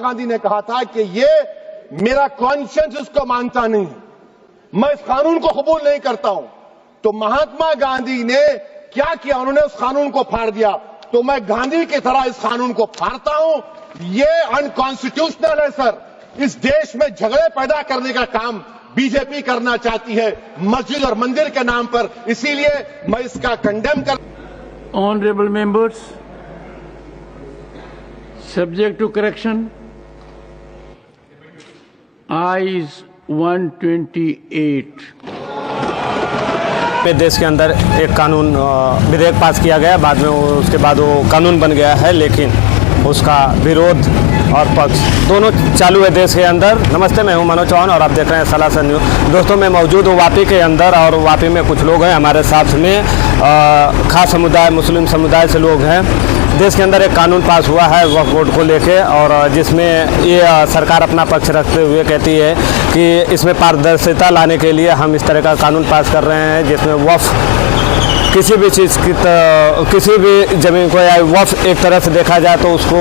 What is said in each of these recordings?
गांधी ने कहा था कि ये मेरा कॉन्शियंस उसको मानता नहीं, मैं इस कानून को कबूल नहीं करता हूं। तो महात्मा गांधी ने क्या किया, उन्होंने उस कानून को फाड़ दिया। तो मैं गांधी की तरह इस कानून को फाड़ता हूं। ये अनकॉन्स्टिट्यूशनल है सर। इस देश में झगड़े पैदा करने का काम बीजेपी करना चाहती है मस्जिद और मंदिर के नाम पर, इसीलिए मैं इसका कंडेम कर। Honourable members, subject to correction, ayes 128। देश के अंदर एक कानून विधेयक पास किया गया, बाद में उसके बाद वो कानून बन गया है, लेकिन उसका विरोध और पक्ष दोनों चालू है देश के अंदर। नमस्ते, मैं हूं मनोज चौहान और आप देख रहे हैं सलासन न्यूज़। दोस्तों, मैं मौजूद हूं वापी के अंदर और वापी में कुछ लोग हैं हमारे साथ में, खास समुदाय मुस्लिम समुदाय से लोग हैं। देश के अंदर एक कानून पास हुआ है वक्फ बोर्ड को लेके, और जिसमें ये सरकार अपना पक्ष रखते हुए कहती है कि इसमें पारदर्शिता लाने के लिए हम इस तरह का कानून पास कर रहे हैं, जिसमें वक्फ किसी भी चीज़ की किसी भी ज़मीन को या वक्फ एक तरह से देखा जाए तो उसको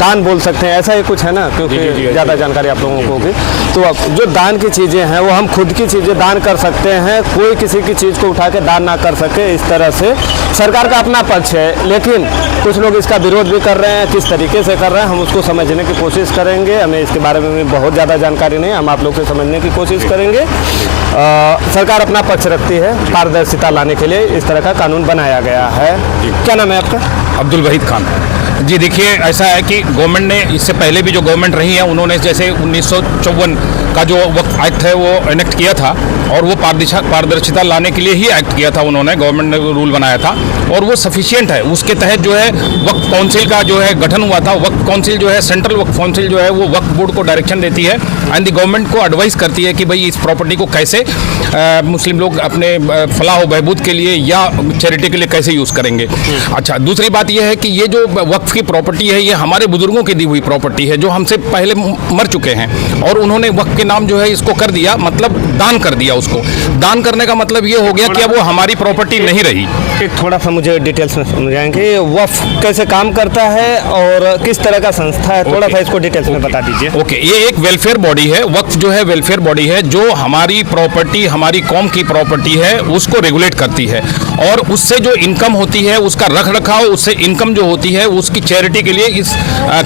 दान बोल सकते हैं, ऐसा ही कुछ है ना, क्योंकि ज़्यादा जानकारी आप लोगों को होगी। तो अब जो दान की चीज़ें हैं वो हम खुद की चीज़ें दान कर सकते हैं, कोई किसी की चीज़ को उठा के दान ना कर सके, इस तरह से सरकार का अपना पक्ष है। लेकिन कुछ लोग इसका विरोध भी कर रहे हैं, किस तरीके से कर रहे हैं हम उसको समझने की कोशिश करेंगे। हमें इसके बारे में भी बहुत ज़्यादा जानकारी नहीं, हम आप लोग से समझने की कोशिश करेंगे। सरकार अपना पक्ष रखती है, पारदर्शिता लाने के लिए इस तरह का कानून बनाया गया है। क्या नाम है आपका? अब्दुल वहीद खान। जी देखिए, ऐसा है कि गवर्नमेंट ने इससे पहले भी जो गवर्नमेंट रही है उन्होंने जैसे 1954 का जो वक्फ एक्ट है वो एनेक्ट किया था, और वो पारदर्शिता लाने के लिए ही एक्ट किया था उन्होंने, गवर्नमेंट ने रूल बनाया था, और वो सफिशिएंट है। उसके तहत जो है वक्फ काउंसिल का जो है गठन हुआ था। वक्फ काउंसिल जो है, सेंट्रल वक्फ काउंसिल जो है वो वक्फ बोर्ड को डायरेक्शन देती है एंड द गवर्नमेंट को एडवाइस करती है कि भाई इस प्रॉपर्टी को कैसे मुस्लिम लोग अपने फलाह व बहबूद के लिए या चैरिटी के लिए कैसे यूज़ करेंगे। अच्छा, दूसरी बात यह है कि ये जो वक्फ की प्रॉपर्टी है ये हमारे बुजुर्गों की दी हुई प्रॉपर्टी है जो हमसे पहले मर चुके हैं, और उन्होंने वक्फ के नाम जो है इसको कर दिया, मतलब दान कर दिया उसको। दान करने का मतलब ये हो गया कि अब वो हमारी प्रॉपर्टी नहीं रही। थोड़ा सा मुझे डिटेल्स में समझाएंगे वक्फ कैसे काम करता है और किस तरह का संस्था है, थोड़ा सा इसको डिटेल्स में बता दीजिए। ओके, ये एक वेलफेयर बॉडी है। वक्फ जो है वेलफेयर बॉडी है जो हमारी प्रॉपर्टी, हमारी कौम की प्रॉपर्टी है उसको रेगुलेट करती है, और उससे जो इनकम होती है उसका रख रखाव, उससे इनकम जो होती है उसकी चैरिटी के लिए, इस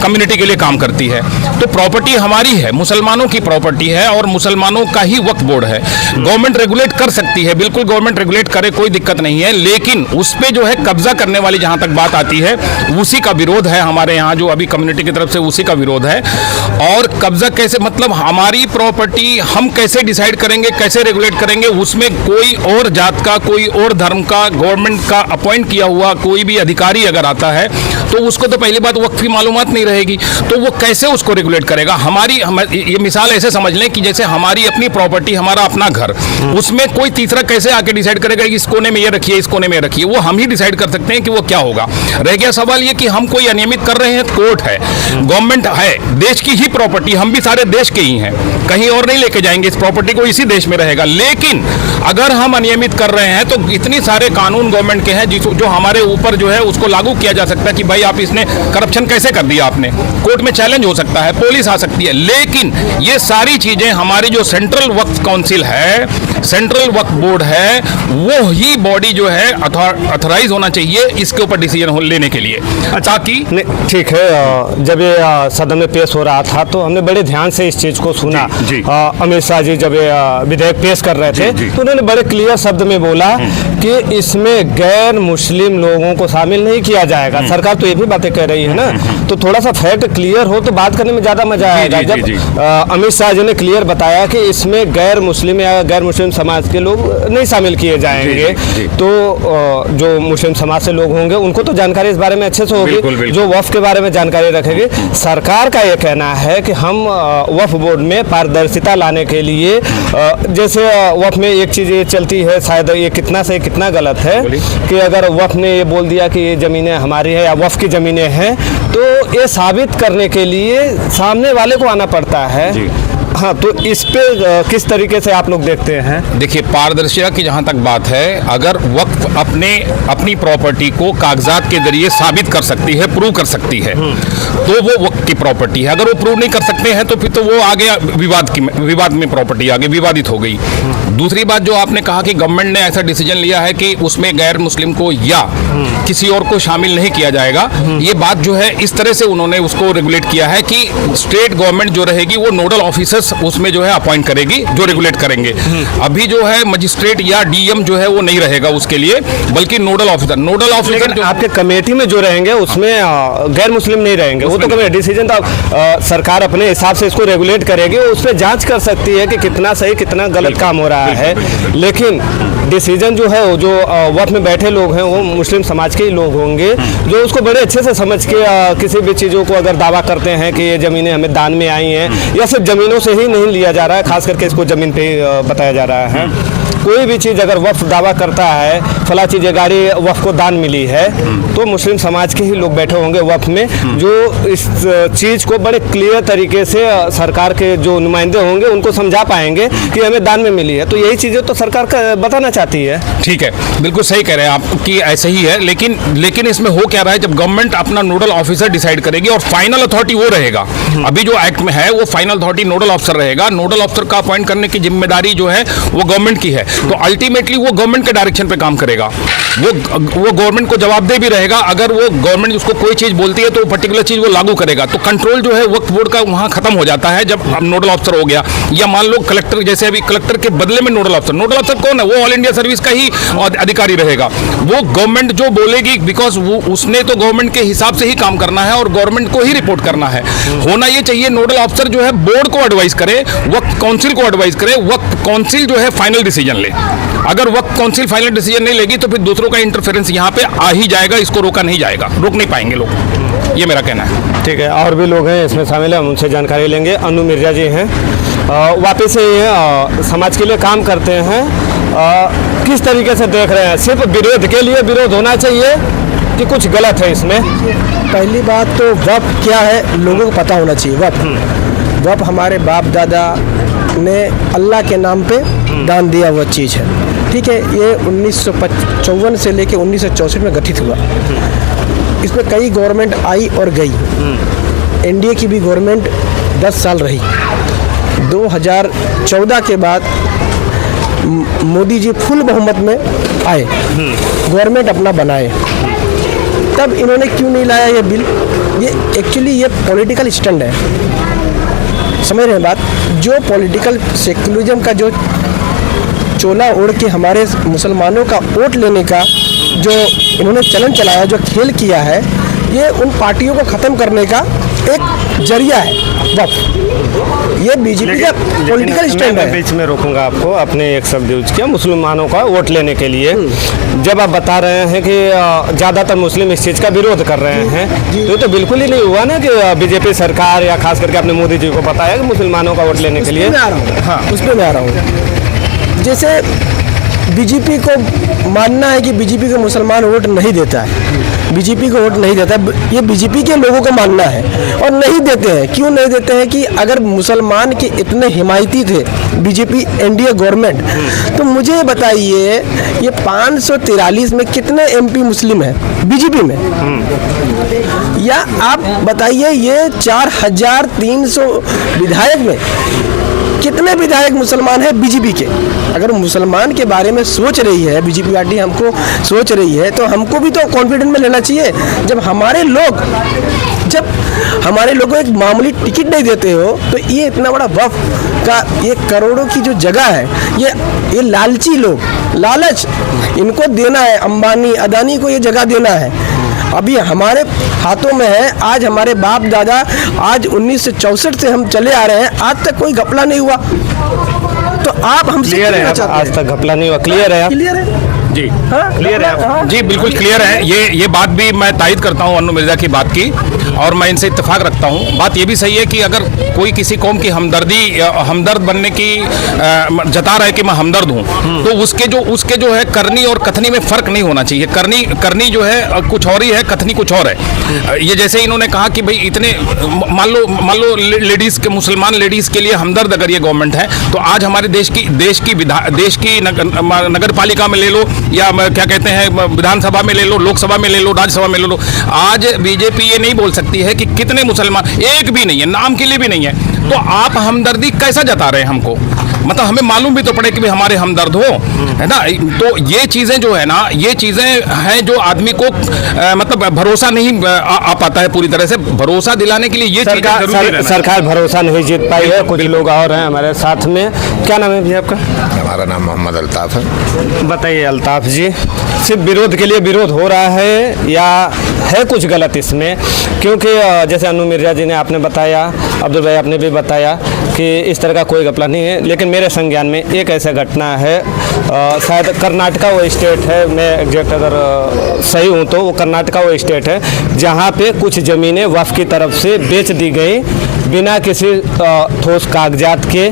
कम्युनिटी के लिए काम करती है। तो प्रॉपर्टी हमारी है, मुसलमानों की प्रॉपर्टी है, और मुसलमानों का ही वक्फ बोर्ड है। गवर्नमेंट रेगुलेट कर सकती है, बिल्कुल गवर्नमेंट रेगुलेट करे, कोई दिक्कत नहीं है, लेकिन उस पे जो है कब्जा करने वाली जहां तक बात आती है उसी का विरोध है हमारे यहाँ, जो अभी कम्युनिटी की तरफ से उसी का विरोध है। और कब्जा कैसे, मतलब हमारी प्रॉपर्टी हम कैसे डिसाइड करेंगे, कैसे रेगुलेट करेंगे, उसमें कोई और जात का, कोई और धर्म का, गवर्नमेंट का अपॉइंट किया हुआ कोई भी अधिकारी अगर आता है तो उसको तो पहली बात वक्फ की मालूमात नहीं रहेगी, तो वो कैसे उसको रेगुलेट करेगा। ये मिसाल ऐसे समझ लें कि जैसे हमारी अपनी प्रॉपर्टी, हमारा अपना घर, उसमें कोई तीसरा कैसे आके डिसाइड करेगा कि इस कोने में ये रखिए, इस कोने में रखिए। वो हम ही डिसाइड कर सकते हैं कि वो क्या होगा। रह गया सवाल ये कि हम कोई अनियमित कर रहे हैं, कोर्ट है, गवर्नमेंट है, देश की ही प्रॉपर्टी, हम भी सारे देश के ही हैं, कहीं और नहीं लेके जाएंगे इस प्रॉपर्टी को, इसी देश में रहेगा। लेकिन अगर हम अनियमित कर रहे हैं तो इतनी सारे कानून गवर्नमेंट के हैं जो हमारे ऊपर जो है उसको लागू किया जा सकता है कि भाई आप इसने करप्शन कैसे कर दिया आपने, कोर्ट में चैलेंज हो सकता है, पुलिस आ सकती है। लेकिन ये सारी चीजें हमारी जो सेंट्रल वक्फ काउंसिल है, सेंट्रल वक्फ बोर्ड है, वो ही बॉडी जो है अथॉराइज होना चाहिए इसके ऊपर डिसीजन लेने के लिए, ताकि ठीक है। जब ये सदन में पेश हो रहा था तो हमने बड़े ध्यान से इस चीज को सुना। अमित शाह जी जब ये विधेयक पेश कर रहे थे तो उन्होंने बड़े क्लियर शब्द में बोला कि इसमें गैर मुस्लिम लोगों को शामिल नहीं किया जाएगा। सरकार तो ये भी बातें कह रही है ना, तो थोड़ा सा फैक्ट क्लियर हो तो बात करने में ज्यादा मजा आएगा। जब अमित शाह जी ने क्लियर बताया कि इसमें गैर मुस्लिम या गैर मुस्लिम समाज के लोग नहीं शामिल किए जाएंगे, तो जो मुस्लिम समाज से लोग होंगे उनको तो जानकारी इस बारे में अच्छे से होगी, जो वक्फ के बारे में जानकारी रखेंगे। सरकार का ये कहना है कि हम वक्फ बोर्ड में पारदर्शिता लाने के लिए, जैसे वक्फ में एक चीज़ ये चलती है, शायद ये कितना सही कितना गलत है, कि अगर वक्फ ने ये बोल दिया कि ये ज़मीनें हमारी है या वक्फ की ज़मीनें हैं, तो ये साबित करने के लिए सामने वाले को आना पड़ता है। हाँ, तो इस पे किस तरीके से आप लोग देखते हैं? देखिए, पारदर्शिता की जहाँ तक बात है, अगर वक्फ अपनी प्रॉपर्टी को कागजात के जरिए साबित कर सकती है, प्रूव कर सकती है, तो वो वक्फ की प्रॉपर्टी है। अगर वो प्रूव नहीं कर सकते हैं तो फिर तो वो आगे विवाद में प्रॉपर्टी आगे विवादित हो गई। दूसरी बात जो आपने कहा कि गवर्नमेंट ने ऐसा डिसीजन लिया है कि उसमें गैर मुस्लिम को या किसी और को शामिल नहीं किया जाएगा, ये बात जो है इस तरह से उन्होंने उसको रेगुलेट किया है कि स्टेट गवर्नमेंट जो रहेगी वो नोडल ऑफिसर्स उसमें जो है अपॉइंट करेगी, जो रेगुलेट करेंगे। अभी जो है मजिस्ट्रेट या डीएम जो है वो नहीं रहेगा उसके लिए, बल्कि नोडल ऑफिसर जो आपके कमेटी में जो रहेंगे उसमें गैर मुस्लिम नहीं रहेंगे। वो तो कमेटी डिसीजन तो सरकार अपने हिसाब से इसको रेगुलेट करेगी, उस पर जांच कर सकती है कि कितना सही कितना गलत काम हो रहा है। लेकिन डिसीजन जो है वो जो वक्फ में बैठे लोग हैं वो मुस्लिम समाज के ही लोग होंगे, जो उसको बड़े अच्छे से समझ के किसी भी चीज़ों को अगर दावा करते हैं कि ये ज़मीनें हमें दान में आई हैं, या सिर्फ ज़मीनों से ही नहीं लिया जा रहा है, खास करके इसको ज़मीन पे बताया जा रहा है। कोई भी चीज़ अगर वक्फ दावा करता है फला चीज़ ये गाड़ी वक्फ को दान मिली है, तो मुस्लिम समाज के ही लोग बैठे होंगे वक्फ में, जो इस चीज़ को बड़े क्लियर तरीके से सरकार के जो नुमाइंदे होंगे उनको समझा पाएंगे कि हमें दान में मिली है। तो यही चीज़ें तो सरकार बताना चाहती है। ठीक है, बिल्कुल सही कह रहे हैं आप कि ऐसे ही है, लेकिन इसमें हो क्या रहा है, जब गवर्नमेंट अपना नोडल ऑफिसर डिसाइड करेगी और फाइनल अथॉरिटी वो रहेगा। अभी जो एक्ट में है वो फाइनल अथॉरिटी नोडल ऑफिसर रहेगा। नोडल ऑफिसर का अपॉइंट करने की जिम्मेदारी जो है वो गवर्नमेंट की है, तो अल्टीमेटली वो गवर्नमेंट के डायरेक्शन पे काम करेगा। वो गवर्नमेंट को जवाबदेह भी रहेगा। अगर वो गवर्नमेंट उसको कोई चीज बोलती है तो वो पर्टिकुलर चीज वो लागू करेगा। तो कंट्रोल जो है वक्फ बोर्ड का वहां खत्म हो जाता है जब नोडल ऑफिसर हो गया। या मान लो कलेक्टर, जैसे अभी कलेक्टर के बदले में नोडल ऑफिसर कौन है? वो ऑल इंडिया सर्विस का ही अधिकारी रहेगा। वो गवर्नमेंट जो बोलेगी, बिकॉज वो उसने तो गवर्नमेंट के हिसाब से ही काम करना है और गवर्नमेंट को ही रिपोर्ट करना है। होना ये चाहिए नोडल ऑफिसर जो है बोर्ड को एडवाइस करे, वक्फ काउंसिल को एडवाइस करे, वक्फ काउंसिल जो है फाइनल डिसीजन ले। अगर वक्फ काउंसिल फाइनल डिसीजन नहीं लेगी तो फिर दूसरों का इंटरफेरेंस यहाँ पे आ ही जाएगा, इसको रोका नहीं जाएगा, रोक नहीं पाएंगे लोग। ये मेरा कहना है। ठीक है, और भी लोग हैं इसमें शामिल है, हम उनसे जानकारी लेंगे। अनु मिर्जा जी हैं, वापस से ये समाज के लिए काम करते हैं। किस तरीके से देख रहे हैं? सिर्फ विरोध के लिए विरोध होना चाहिए कि कुछ गलत है इसमें? पहली बात तो वक्फ क्या है लोगों को पता होना चाहिए। वक्फ हमारे बाप दादा ने अल्लाह के नाम पे दान दिया हुआ चीज़ है। ठीक है, ये 1954 से लेके 1964 में गठित हुआ। इसमें कई गवर्नमेंट आई और गई। एनडीए की भी गवर्नमेंट 10 साल रही। 2014 के बाद मोदी जी फुल बहुमत में आए, गवर्नमेंट अपना बनाए। तब इन्होंने क्यों नहीं लाया ये बिल? ये एक्चुअली ये पॉलिटिकल स्टैंड है, समझ रहे हैं बात? जो पॉलिटिकल सेक्युलरिज्म का जो चोला ओढ़ के हमारे मुसलमानों का वोट लेने का जो इन्होंने चलन चलाया, जो खेल किया है, ये उन पार्टियों को ख़त्म करने का एक जरिया है वक्फ। ये बीजेपी का पॉलिटिकल स्टैंड है। बीच में रोकूंगा आपको, अपने एक शब्द यूज किया मुसलमानों का वोट लेने के लिए। जब आप बता रहे हैं कि ज़्यादातर मुस्लिम इस चीज़ का विरोध कर रहे हैं, तो ये तो बिल्कुल ही नहीं हुआ ना कि बीजेपी सरकार या खास करके अपने मोदी जी को पता है कि मुसलमानों का वोट लेने के लिए। मैं आ रहा हूँ, हाँ उस पर मैं आ रहा हूँ। जैसे बीजेपी को मानना है कि बीजेपी को मुसलमान वोट नहीं देता है, बीजेपी को वोट नहीं देता, ये बीजेपी के लोगों को मानना है और नहीं देते हैं। क्यों नहीं देते हैं? कि अगर मुसलमान के इतने हिमायती थे बीजेपी एनडीए गवर्नमेंट, तो मुझे बताइए ये 543 में कितने एमपी मुस्लिम हैं बीजेपी में? या आप बताइए ये 4300 विधायक में कितने विधायक मुसलमान हैं बीजेपी के? अगर मुसलमान के बारे में सोच रही है बीजेपी पार्टी, हमको सोच रही है, तो हमको भी तो कॉन्फिडेंस में लेना चाहिए। जब हमारे लोग को एक मामूली टिकट नहीं देते हो, तो ये इतना बड़ा वक्फ का ये करोड़ों की जो जगह है, ये लालची लोग, लालच इनको देना है, अंबानी अदानी को ये जगह देना है। अभी हमारे हाथों में है। आज हमारे बाप दादा, आज 1964 से हम चले आ रहे हैं, आज तक कोई घपला नहीं हुआ। तो आप हमसे क्लियर है? आज तक घपला नहीं हुआ, क्लियर है? क्लियर है जी, हाँ, क्लियर है। जी बिल्कुल क्लियर है। ये बात भी मैं तायद करता हूँ अनु मिर्जा की बात की। और मैं इनसे इत्तेफाक रखता हूँ। बात ये भी सही है कि अगर कोई किसी कौम की हमदर्द बनने की जता रहा है कि मैं हमदर्द हूँ, तो उसके जो है करनी और कथनी में फर्क नहीं होना चाहिए। करनी जो है कुछ और ही है, कथनी कुछ और है। ये जैसे इन्होंने कहा कि भाई इतने मान लो लेडीज के, मुसलमान लेडीज के लिए हमदर्द अगर ये गवर्नमेंट है, तो आज हमारे देश की नगर पालिका में ले लो, या क्या कहते हैं विधानसभा में ले लो, लोकसभा में ले लो, राज्यसभा में ले लो, आज बीजेपी ये नहीं बोल सकती है कि कितने मुसलमान, एक भी नहीं है, नाम के लिए भी नहीं है। तो आप हमदर्दी कैसा जता रहे हैं हमको? मतलब हमें मालूम भी तो पड़े कि भाई हमारे हमदर्द हो, है ना। तो ये चीजें जो है ना, ये चीजें हैं जो आदमी को मतलब भरोसा नहीं आ पाता है पूरी तरह से। भरोसा दिलाने के लिए ये सरकार भरोसा नहीं जीत पाई है। कुछ लोग और हैं हमारे साथ में। क्या नाम है भैया आपका? हमारा नाम मोहम्मद अल्ताफ है। बताइए अल्ताफ जी, सिर्फ विरोध के लिए विरोध हो रहा है या है कुछ गलत इसमें? क्योंकि जैसे अनु मिर्जा जी ने आपने बताया, अब्दुल भाई आपने भी बताया कि इस तरह का कोई घपला नहीं है, लेकिन मेरे संज्ञान में एक ऐसा घटना है, शायद कर्नाटका वो स्टेट है, मैं एग्जैक्ट अगर सही हूँ तो वो कर्नाटका वो स्टेट है जहाँ पे कुछ ज़मीनें वक्फ की तरफ से बेच दी गई बिना किसी ठोस कागजात के।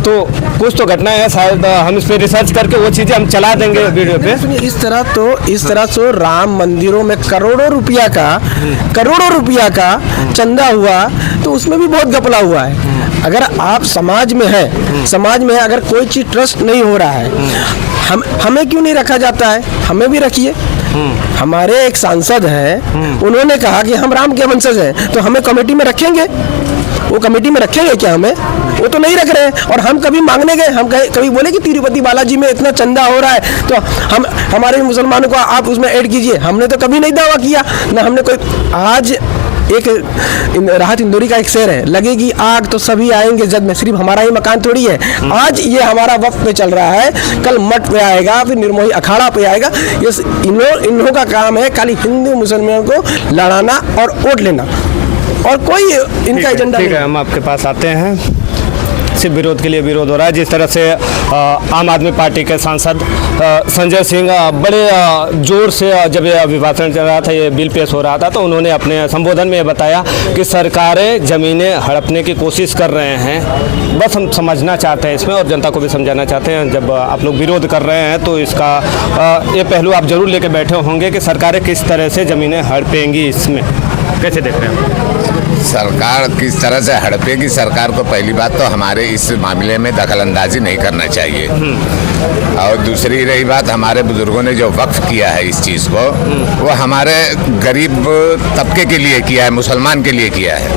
तो कुछ तो घटना है, शायद हम इस पर रिसर्च करके वो चीज़ें हम चला देंगे वीडियो पे। इस तरह से राम मंदिरों में करोड़ों रुपया का चंदा हुआ, तो उसमें भी बहुत घपला हुआ है। अगर आप समाज में है, अगर कोई चीज़ ट्रस्ट नहीं हो रहा है, हमें क्यों नहीं रखा जाता है? हमें भी रखिए। हमारे एक सांसद हैं, उन्होंने कहा कि हम राम के वंशज हैं, तो हमें कमेटी में रखेंगे। वो कमेटी में रखेंगे क्या हमें? वो तो नहीं रख रहे हैं। और हम कभी मांगने गए, हम कभी बोले कि तिरुपति बालाजी में इतना चंदा हो रहा है तो हमारे मुसलमानों को आप उसमें ऐड कीजिए। हमने तो कभी नहीं दावा किया, ना हमने कोई। आज एक राहत इंदौरी का एक शेर है, लगेगी आग तो सभी आएंगे जद में, सिर्फ हमारा ही मकान थोड़ी है। आज ये हमारा वक्त पे चल रहा है, कल मठ पे आएगा, फिर निर्मोही अखाड़ा पे आएगा। ये इन्हों का काम है खाली हिंदू मुसलमानों को लड़ाना और वोट लेना, और कोई इनका एजेंडा नहीं है। हम आपके पास आते हैं। सिर्फ विरोध के लिए विरोध हो रहा है। जिस तरह से आम आदमी पार्टी के सांसद संजय सिंह बड़े जोर से जब ये अभिभाषण चल रहा था, ये बिल पेश हो रहा था, तो उन्होंने अपने संबोधन में ये बताया कि सरकारें ज़मीनें हड़पने की कोशिश कर रहे हैं। बस हम समझना चाहते हैं इसमें, और जनता को भी समझाना चाहते हैं। जब आप लोग विरोध कर रहे हैं तो इसका ये पहलू आप जरूर लेके बैठे होंगे कि सरकारें किस तरह से ज़मीनें हड़पेंगी। इसमें कैसे देख रहे हैं? सरकार किस तरह से हड़पेगी? सरकार को पहली बात तो हमारे इस मामले में दखलंदाजी नहीं करना चाहिए, और दूसरी रही बात, हमारे बुजुर्गों ने जो वक्फ किया है इस चीज़ को, वो हमारे गरीब तबके के लिए किया है, मुसलमान के लिए किया है।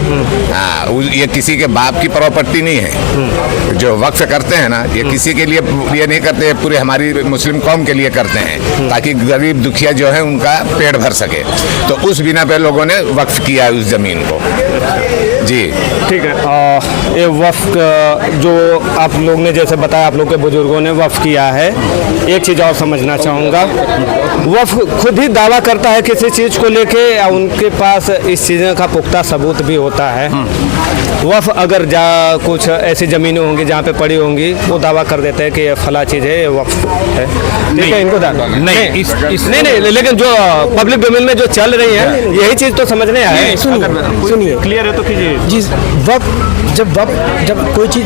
हाँ, ये किसी के बाप की प्रॉपर्टी नहीं है। जो वक्फ करते हैं ना, ये किसी के लिए ये नहीं करते, पूरे हमारी मुस्लिम कौम के लिए करते हैं, ताकि गरीब दुखिया जो है उनका पेट भर सके। तो उस बिना पे लोगों ने वक्फ किया है उस ज़मीन को। जी ठीक है। ये वक्फ जो आप लोग ने जैसे बताया, आप लोग के बुजुर्गों ने वक्फ किया है, एक चीज़ और समझना चाहूँगा। वक्फ खुद ही दावा करता है किसी चीज़ को लेके, या उनके पास इस चीज़ का पुख्ता सबूत भी होता है? वक्फ अगर कुछ ऐसी ज़मीनें होंगी जहाँ पे पड़ी होंगी, वो दावा कर देते हैं कि ये फला चीज़ है, ये वक्फ है, ठीक है, इनको नहीं, लेकिन जो पब्लिक डोमेन में जो चल रही है, यही चीज़ तो समझने आए। सुनिए, क्लियर है तो कीजिए जी। जब कोई चीज़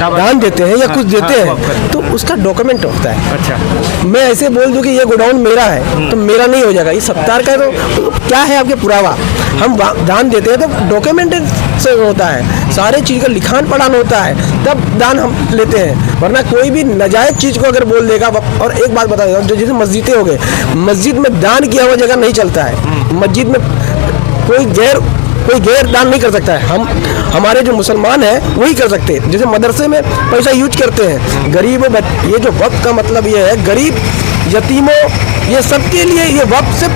दान देते हैं या कुछ देते हैं, तो उसका डॉक्यूमेंट होता है। अच्छा, मैं ऐसे बोल दूं कि ये गोडाउन मेरा है तो मेरा नहीं हो जाएगा। ये सत्तार का तो क्या है आपके पुरावा? हम दान देते हैं तो डॉक्यूमेंट से होता है, सारे चीज़ का लिखान पढ़ान होता है, तब दान हम लेते हैं। वरना कोई भी नाजायज़ चीज़ को अगर बोल देगा। और एक बात बता देता हूँ, जो जैसे मस्जिदें हो गए, मस्जिद में दान किया हुआ जगह नहीं चलता है। मस्जिद में कोई गैर दान नहीं कर सकता है। हमारे जो मुसलमान हैं वही कर सकते हैं। जैसे मदरसे में पैसा यूज करते हैं, गरीबों, ये जो वक्त का मतलब ये है, गरीब, यतीमों, ये सबके लिए ये वक्त से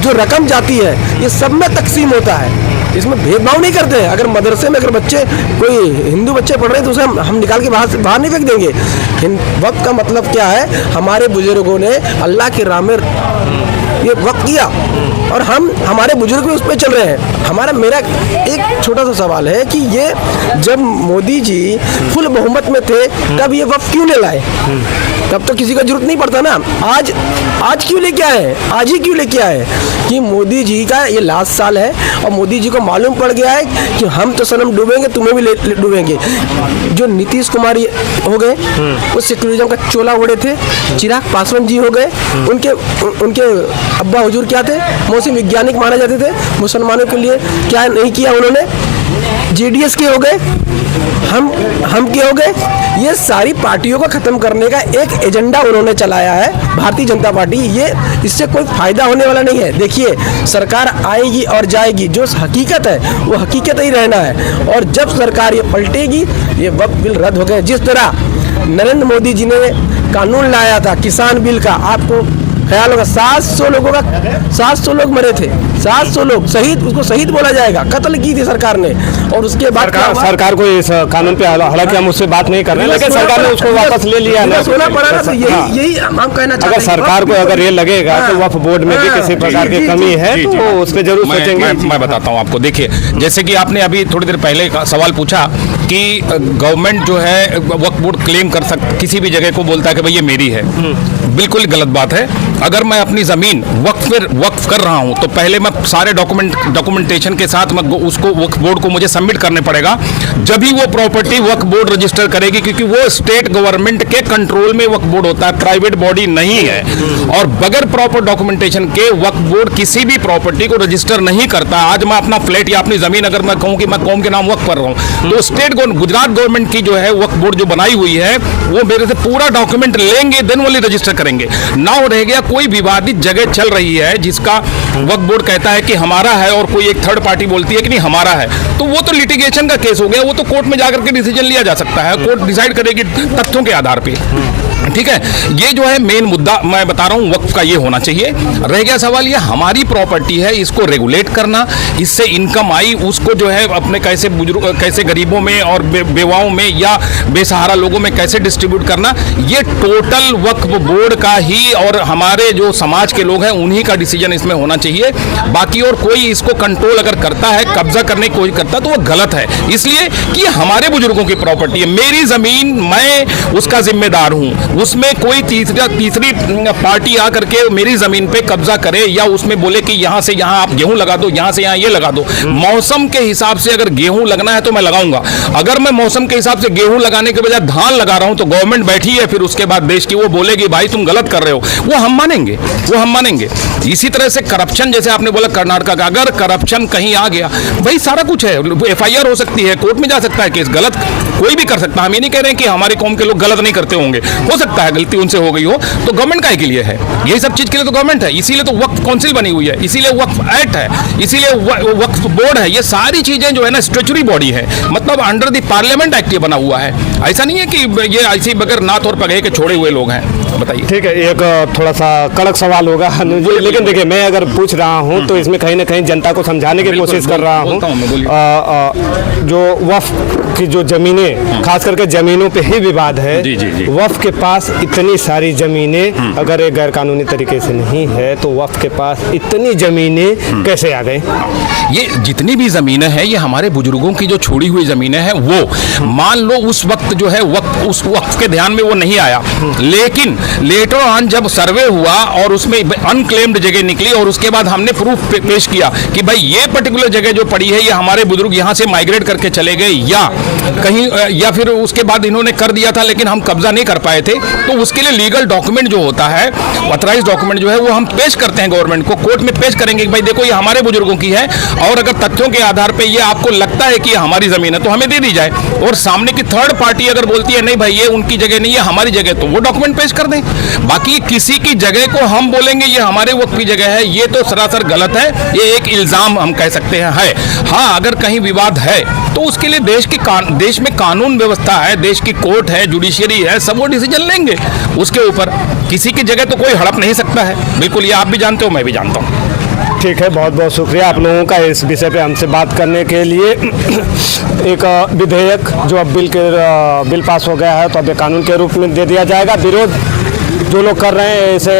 जो रकम जाती है, ये सब में तकसीम होता है। इसमें भेदभाव नहीं करते हैं। अगर मदरसे में अगर बच्चे, कोई हिंदू बच्चे पढ़ रहे हैं, तो उसे हम निकाल के बाहर नहीं फेंक देंगे। वक्त का मतलब क्या है? हमारे बुजुर्गों ने अल्लाह के राह में ये वक्त किया, और हमारे बुजुर्ग भी उस पर चल रहे हैं। मेरा एक छोटा सा सवाल है कि ये जब मोदी जी फुल बहुमत में थे, तब ये वक्त क्यों नहीं लाए? तब तो किसी का जरूरत नहीं पड़ता ना। आज क्यों लेके आए, आज ही क्यों लेके आए कि मोदी जी का ये लास्ट साल है और मोदी जी को मालूम पड़ गया है कि हम तो सनम डूबेंगे, तुम्हें भी डूबेंगे। जो नीतीश कुमार हो गए वो सेक्युलरिज्म का चोला ओढ़े थे, चिराग पासवान जी हो गए, उनके अब्बा हुजूर क्या थे, मौसम वैज्ञानिक माने जाते थे, मुसलमानों के लिए क्या नहीं किया उन्होंने, जेडीएस के हो गए, हम के हो गए। ये सारी पार्टियों को खत्म करने का एक एजेंडा उन्होंने चलाया है भारतीय जनता पार्टी। ये इससे कोई फायदा होने वाला नहीं है। देखिए सरकार आएगी और जाएगी, जो हकीकत है वो हकीकत ही रहना है। और जब सरकार ये पलटेगी, ये वक्फ बिल रद्द हो गए। जिस तरह नरेंद्र मोदी जी ने कानून लाया था किसान बिल का, आपको ख्याल होगा 700 लोग मरे थे, 700 लोग शहीद, उसको शहीद बोला जाएगा, कत्ल की थी सरकार ने। और उसके बाद सरकार को इस कानून पे, हालांकि हम उससे बात नहीं कर रहे, लेकिन सरकार ने उसको वापस ले लिया ना, सोना पड़ा ना। तो यही हम कहना चाहते हैं, अगर सरकार को अगर ये लगेगा कि वक्फ बोर्ड में भी किसी प्रकार की कमी है तो उस पर जरूर सोचेंगे। मैं बताता हूँ आपको। देखिए जैसे कि आपने अभी थोड़ी देर पहले का सवाल पूछा कि गवर्नमेंट जो है वक्फ बोर्ड क्लेम कर किसी भी जगह को बोलता है कि भाई ये मेरी है, बिल्कुल गलत बात है। अगर मैं अपनी जमीन वक्फ कर रहा हूं तो पहले मैं सारे डॉक्यूमेंटेशन के साथ मैं उसको वक्फ बोर्ड को मुझे सबमिट करने पड़ेगा, जब ही वो प्रॉपर्टी वक्फ बोर्ड रजिस्टर करेगी, क्योंकि वो स्टेट गवर्नमेंट के कंट्रोल में वक्फ बोर्ड होता है, प्राइवेट बॉडी नहीं है। और बगैर प्रॉपर डॉक्यूमेंटेशन के वक्फ बोर्ड किसी भी प्रॉपर्टी को रजिस्टर नहीं करता। आज मैं अपना फ्लैट या अपनी जमीन अगर मैं कहूं कि मैं कौम के नाम वक्फ कर रहा हूं, तो स्टेट गुजरात गवर्नमेंट की जो है वक्फ बोर्ड जो बनाई हुई है वो मेरे से पूरा डॉक्यूमेंट लेंगे, देन वाली रजिस्टर करेंगे। नाउ रह गया कोई विवादित जगह चल रही है जिसका वक्फ बोर्ड कहता है कि हमारा है और कोई एक थर्ड पार्टी बोलती है कि नहीं हमारा है, तो वो तो लिटिगेशन का केस हो गया, वो तो कोर्ट में जाकर के डिसीजन लिया जा सकता है, कोर्ट डिसाइड करेगी तथ्यों के आधार पे। ठीक है, ये जो है मेन मुद्दा मैं बता रहा हूं वक्फ का ये होना चाहिए। रह गया सवाल ये हमारी प्रॉपर्टी है, इसको रेगुलेट करना, इससे इनकम आई उसको जो है अपने कैसे गरीबों में और बेवाओं में या बेसहारा लोगों में कैसे डिस्ट्रीब्यूट करना, ये टोटल वक्फ बोर्ड का ही और हमारे जो समाज के लोग हैं उन्हीं का डिसीजन इसमें होना चाहिए। बाकी और कोई इसको कंट्रोल अगर करता है, कब्जा करने की कोशिश करता है तो वो गलत है, इसलिए कि हमारे बुजुर्गों की प्रॉपर्टी है, मेरी जमीन, मैं उसका जिम्मेदार हूं। उसमें कोई तीसरी पार्टी आकर के मेरी जमीन पे कब्जा करे या उसमें बोले कि यहां से यहां आप गेहूं लगा दो, यहां से यहां ये लगा दो। मौसम के हिसाब से अगर गेहूं लगना है तो मैं लगाऊंगा, अगर मैं मौसम के हिसाब से गेहूं लगाने के बजाय धान लगा रहा हूं तो गवर्नमेंट बैठी है फिर उसके बाद देश की, वो बोलेगी भाई तुम गलत कर रहे हो, वो हम मानेंगे। इसी तरह से करप्शन, जैसे आपने बोला कर्नाटक का, अगर करप्शन कहीं आ गया भाई सारा कुछ है, एफआईआर हो सकती है, कोर्ट में जा सकता है केस, गलत कोई भी कर सकता है। हम ये नहीं कह रहे हैं कि हमारी कौम के लोग गलत नहीं करते होंगे, हो सकता है गलती उनसे हो गई हो, तो गवर्नमेंट काहे के लिए है, यही सब चीज के लिए तो गवर्नमेंट है, इसीलिए तो वक्फ काउंसिल बनी हुई है, इसीलिए वक्फ एक्ट है, इसीलिए वक्फ बोर्ड है। ये सारी चीजें जो है ना स्टेचुरी बॉडी है, मतलब अंडर द पार्लियामेंट एक्ट ये बना हुआ है। ऐसा नहीं है कि ये ऐसे बगैर नाथ और पगहे के छोड़े हुए लोग हैं। बताइए। ठीक है, एक थोड़ा सा कड़क सवाल होगा, लेकिन देखिए मैं अगर पूछ रहा हूं तो इसमें कहीं ना कहीं जनता को समझाने की कोशिश कर रहा हूं। जो वक्फ की जो जमीनें, खास करके जमीनों पे ही विवाद है, वक्फ के पास इतनी सारी जमीनें अगर एक गैर कानूनी तरीके से नहीं है तो वक्फ के पास इतनी जमीनें कैसे आ गई? ये जितनी भी जमीनें हैं ये हमारे बुजुर्गों की जो छोड़ी हुई जमीनें हैं, वो मान लो उस वक्त जो है उस वक्त के ध्यान में वो नहीं आया, लेकिन लेटर ऑन जब सर्वे हुआ और उसमें अनक्लेम्ड जगह निकली और उसके बाद हमने प्रूफ पेश किया कि भाई ये पर्टिकुलर जगह जो पड़ी है ये हमारे बुजुर्ग यहाँ से माइग्रेट करके चले गए या कहीं, या फिर उसके बाद इन्होंने कर दिया था लेकिन हम कब्जा नहीं कर पाए थे, तो उसके लिए लीगल डॉक्यूमेंट जो होता है, ऑथराइज डॉक्यूमेंट जो है वो हम पेश करते हैं गवर्नमेंट को, कोर्ट में पेश करेंगे कि भाई देखो ये हमारे बुजुर्गों की है और अगर तथ्यों के आधार पर ये आपको लगता है कि ये हमारी जमीन है तो हमें दे दी जाए। और सामने की थर्ड पार्टी अगर बोलती है नहीं भाई ये उनकी जगह नहीं है हमारी जगह, तो वो डॉक्यूमेंट पेश कर दें। बाकी किसी की जगह को हम बोलेंगे ये हमारे वक्त की जगह है, ये तो सरासर गलत है, ये एक इल्जाम हम कह सकते हैं है। हाँ, अगर कहीं विवाद है तो उसके लिए देश में कानून व्यवस्था है, देश की कोर्ट है, जुडिशियरी है, सब वो डिसीजन लेंगे उसके ऊपर। किसी की जगह तो कोई हड़प नहीं सकता है, बिल्कुल, ये आप भी जानते हो, मैं भी जानता हूँ। ठीक है, बहुत बहुत शुक्रिया आप लोगों का इस विषय पे हमसे बात करने के लिए। एक विधेयक जो अब बिल पास हो गया है तो अब कानून के रूप में दे दिया जाएगा। विरोध जो लोग कर रहे हैं इसे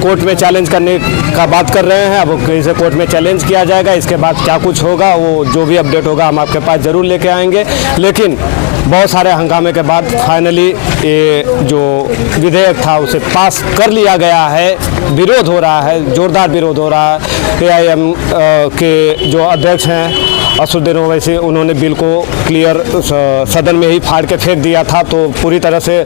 कोर्ट में चैलेंज करने का बात कर रहे हैं, अब इसे कोर्ट में चैलेंज किया जाएगा। इसके बाद क्या कुछ होगा वो जो भी अपडेट होगा हम आपके पास ज़रूर लेके आएंगे। लेकिन बहुत सारे हंगामे के बाद फाइनली ये जो विधेयक था उसे पास कर लिया गया है। विरोध हो रहा है, जोरदार विरोध हो रहा है। AIM के जो अध्यक्ष हैं असदुद्दीन ओवैसी, उन्होंने बिल को क्लियर सदन में ही फाड़ के फेंक दिया था, तो पूरी तरह से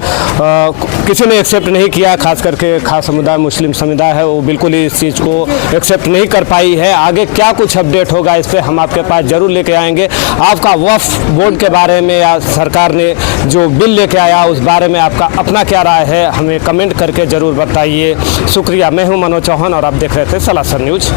किसी ने एक्सेप्ट नहीं किया। खास करके खास समुदाय, मुस्लिम समुदाय है, वो बिल्कुल ही इस चीज़ को एक्सेप्ट नहीं कर पाई है। आगे क्या कुछ अपडेट होगा इस पर हम आपके पास जरूर लेके आएंगे। आपका वक्फ बोर्ड के बारे में या सरकार ने जो बिल लेके आया उस बारे में आपका अपना क्या राय है, हमें कमेंट करके ज़रूर बताइए। शुक्रिया। मैं हूं मनोज चौहान और आप देख रहे थे सलासर न्यूज़।